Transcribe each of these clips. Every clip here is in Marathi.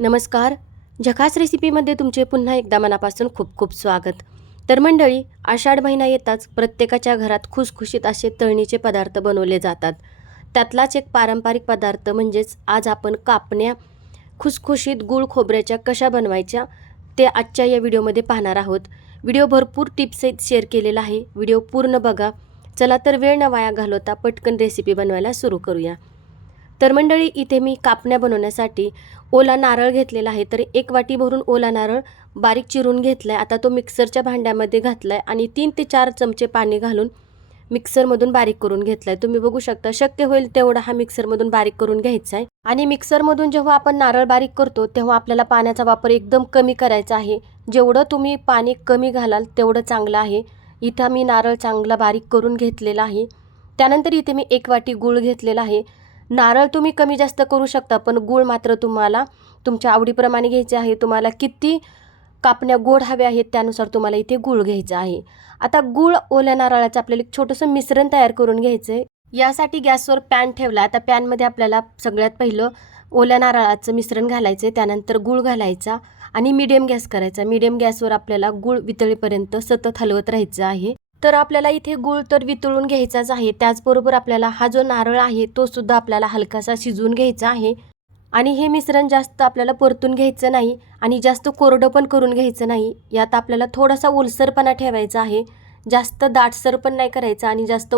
नमस्कार. झकास रेसिपीमध्ये तुमचे पुन्हा एकदा मनापासून खूप खूप स्वागत. तर मंडळी आषाढ महिना येताच प्रत्येकाच्या घरात खुसखुशीत असे तळणीचे पदार्थ बनवले जातात. त्यातलाच एक पारंपरिक पदार्थ म्हणजेच आज आपण कापण्या खुसखुशीत गुळ खोबऱ्याच्या कशा बनवायच्या ते आजच्या या व्हिडिओमध्ये पाहणार आहोत. व्हिडिओ भरपूर टिप्ससहित शेअर केलेला आहे. व्हिडिओ पूर्ण बघा. चला तर वेळ न वाया घालवता पटकन रेसिपी बनवायला सुरू करूया. तर मंडळी इथे मी कापण्या बनवण्यासाठी ओला नारळ घेतलेला आहे. तर एक वाटी भरून ओला नारळ बारीक चिरून घेतला आहे आता तो मिक्सरच्या भांड्यामध्ये घातला आहे आणि तीन ते चार चमचे पाणी घालून मिक्सरमधून बारीक करून घेतला आहे तुम्ही बघू शकता शक्य होईल तेवढा हा मिक्सरमधून बारीक करून घ्यायचा आहे. आणि मिक्सरमधून जेव्हा आपण नारळ बारीक करतो तेव्हा आपल्याला पाण्याचा वापर एकदम कमी करायचा आहे. जेवढं तुम्ही पाणी कमी घालाल तेवढं चांगलं आहे. इथं मी नारळ चांगला बारीक करून घेतलेला आहे. त्यानंतर इथे मी एक वाटी गूळ घेतलेला आहे. नारळ तुम्ही कमी जास्त करू शकता पण गूळ मात्र तुम्हाला तुमच्या आवडीप्रमाणे घ्यायचे आहे. तुम्हाला किती कापण्या गोड हव्या आहेत त्यानुसार तुम्हाला इथे गूळ घ्यायचा आहे. आता गूळ ओल्या नारळाचं आपल्याला एक छोटंसं मिश्रण तयार करून घ्यायचं आहे यासाठी गॅसवर पॅन ठेवला. आता पॅनमध्ये आपल्याला सगळ्यात पहिलं ओल्या नारळाचं मिश्रण घालायचं आहे त्यानंतर गूळ घालायचा आणि मिडियम गॅस करायचा. मिडियम गॅसवर आपल्याला गूळ वितळेपर्यंत सतत हलवत राहायचं आहे. तर आपल्याला इथे गूळ तर वितळून घ्यायचाच आहे. त्याचबरोबर आपल्याला हा जो नारळ आहे तो सुद्धा आपल्याला हलकासा शिजवून घ्यायचा आहे. आणि हे मिश्रण जास्त आपल्याला परतून घ्यायचं नाही आणि जास्त कोरडं पण करून घ्यायचं नाही. यात आपल्याला थोडासा ओलसरपणा ठेवायचा आहे. जास्त दाटसर पण नाही करायचं आणि जास्त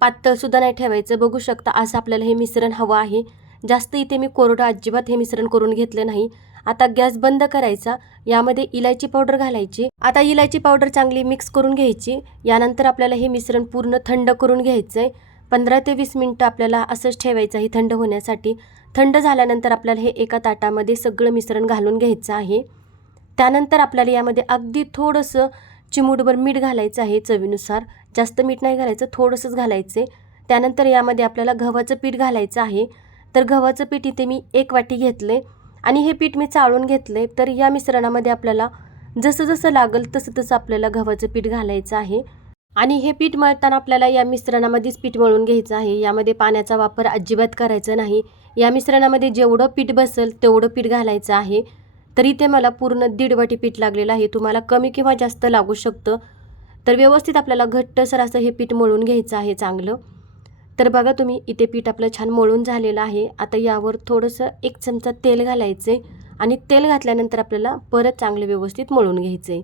पातळसुद्धा नाही ठेवायचं. बघू शकता असं आपल्याला हे मिश्रण हवं आहे. जास्त इथे मी कोरडं अजिबात हे मिश्रण करून घेतलं नाही. आता गॅस बंद करायचा यामध्ये इलायची पावडर घालायची. आता इलायची पावडर चांगली मिक्स करून घ्यायची. यानंतर आपल्याला हे मिश्रण पूर्ण थंड करून घ्यायचं आहे पंधरा ते वीस मिनटं आपल्याला असंच ठेवायचं आहे थंड होण्यासाठी. थंड झाल्यानंतर आपल्याला हे एका ताटामध्ये सगळं मिश्रण घालून घ्यायचं आहे. त्यानंतर आपल्याला यामध्ये अगदी थोडंसं चिमूटभर मीठ घालायचं आहे चवीनुसार. जास्त मीठ नाही घालायचं थोडंसंच घालायचं आहे त्यानंतर यामध्ये आपल्याला गव्हाचं पीठ घालायचं आहे. तर गव्हाचं पीठ इथे मी एक वाटी घेतलं आहे आणि हे पीठ मी चाळून घेतलं आहे तर या मिश्रणामध्ये आपल्याला जसं जसं लागेल तसं तसं आपल्याला गव्हाचं पीठ घालायचं आहे. आणि हे पीठ मळताना आपल्याला या मिश्रणामध्येच पीठ मळून घ्यायचं आहे. यामध्ये पाण्याचा वापर अजिबात करायचा नाही. या मिश्रणामध्ये जेवढं पीठ बसेल तेवढं पीठ घालायचं आहे. तरी ते मला पूर्ण दीड वाटी पीठ लागलेलं आहे. तुम्हाला कमी किंवा जास्त लागू शकतं. तर व्यवस्थित आपल्याला घट्टसर असं हे पीठ मळून घ्यायचं आहे चांगलं. तर बघा तुम्ही इथे पीठ आपलं छान मळून झालेलं आहे. आता यावर थोडंसं एक चमचा तेल घालायचं आहे आणि तेल घातल्यानंतर आपल्याला परत चांगलं व्यवस्थित मळून घ्यायचं आहे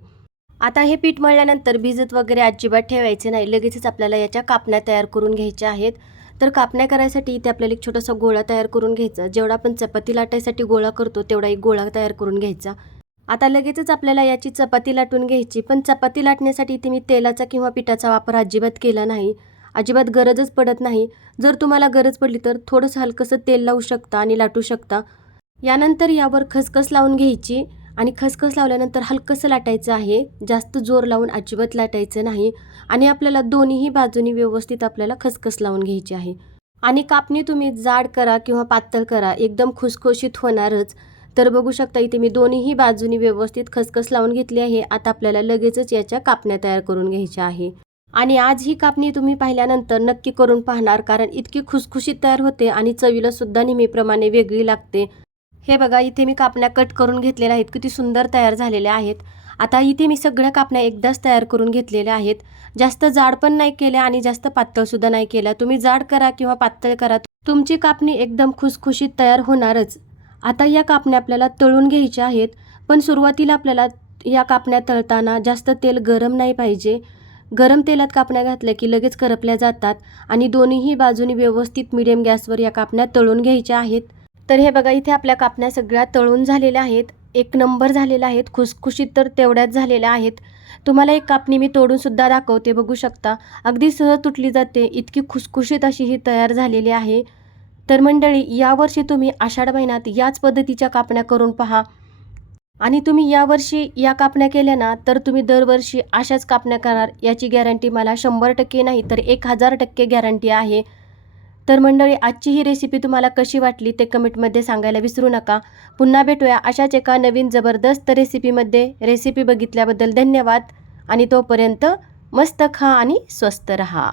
आता हे पीठ मळल्यानंतर भिजत वगैरे अजिबात ठेवायचे नाही. लगेचच आपल्याला याच्या कापण्या तयार करून घ्यायच्या आहेत. तर कापण्या करायसाठी इथे आपल्याला एक छोटासा गोळा तयार करून घ्यायचा. जेवढा आपण चपाती लाटायसाठी गोळा करतो तेवढा एक गोळा तयार करून घ्यायचा. आता लगेचच आपल्याला याची चपाती लाटून घ्यायची. पण चपाती लाटण्यासाठी इथे मी तेलाचा किंवा पिठाचा वापर अजिबात केला नाही. अजिबात गरजच पडत नाही. जर तुम्हाला गरज पडली तर थोडंसं हलकंसं तेल लावू शकता आणि लाटू शकता. यानंतर यावर खसखस लावून घ्यायची आणि खसखस लावल्यानंतर हलकंसं लाटायचं आहे. जास्त जोर लावून अजिबात लाटायचं नाही आणि आपल्याला दोन्हीही बाजूनी व्यवस्थित आपल्याला खसखस लावून घ्यायची आहे. आणि कापणी तुम्ही जाड करा किंवा पातळ करा एकदम खुसखुशीत होणारच. तर बघू शकता इथे मी दोन्हीही बाजूनी व्यवस्थित खसखस लावून घेतली आहे. आता आपल्याला लगेचच याच्या कापण्या तयार करून घ्यायच्या आहे. आणि आज ही कापणी तुम्ही पाहिल्यानंतर नक्की करून पाहणार कारण इतकी खुसखुशीत तयार होते आणि चवीला सुद्धा नेहमीप्रमाणे वेगळी लागते. हे बघा इथे मी कापण्या कट करून घेतलेल्या आहेत. किती सुंदर तयार झालेल्या आहेत. आता इथे मी सगळ्या कापण्या एकदाच तयार करून घेतलेल्या आहेत. जास्त जाड पण नाही केल्या आणि जास्त पातळसुद्धा नाही केल्या. तुम्ही जाड करा किंवा पातळ करा. तुमची कापणी एकदम खुसखुशीत तयार होणारच. आता या कापण्या आपल्याला तळून घ्यायच्या आहेत पण सुरुवातीला आपल्याला या कापण्या तळताना जास्त तेल गरम नाही पाहिजे. गरम तेलात कापण्या घातल्या की लगेच करपल्या जातात आणि दोन्हीही बाजूनी व्यवस्थित मिडियम गॅसवर या कापण्या तळून घ्यायच्या आहेत. तर हे बघा इथे आपल्या कापण्या सगळ्या तळून झालेल्या आहेत. एक नंबर झालेला आहेत खुसखुशीत तर तेवढ्याच झालेल्या आहेत. तुम्हाला एक कापणी मी तोडूनसुद्धा दाखवते बघू शकता. अगदी सहज तुटली जाते इतकी खुसखुशीत अशी ही तयार झालेली आहे. तर मंडळी यावर्षी तुम्ही आषाढ महिन्यात याच पद्धतीच्या कापण्या करून पहा. आणि तुम्ही यावर्षी या कापण्या केल्या ना तर तुम्ही दरवर्षी अशाच कापण्या करणार याची गॅरंटी मला शंभर टक्के नाही तर एक हजार टक्के गॅरंटी आहे. तर मंडळी आजची ही रेसिपी तुम्हाला कशी वाटली ते कमेंटमध्ये सांगायला विसरू नका. पुन्हा भेटूया अशाच एका नवीन जबरदस्त रेसिपीमध्ये रेसिपी बघितल्याबद्दल धन्यवाद. आणि तोपर्यंत मस्त खा आणि स्वस्त रहा.